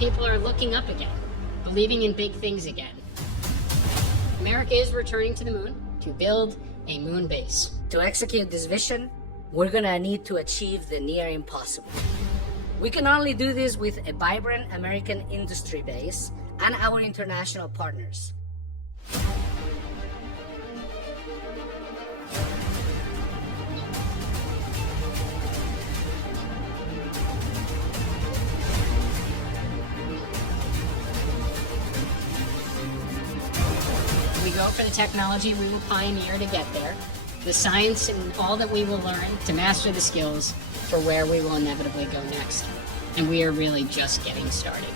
people are looking up again, believing in big things again. America is returning to the moon to build a moon base. To execute this vision, we're gonna need to achieve the near impossible. We can only do this with a vibrant American industry base and our international partners. We go for the technology we will pioneer to get there, the science and all that we will learn to master the skills for where we will inevitably go next. And we are really just getting started.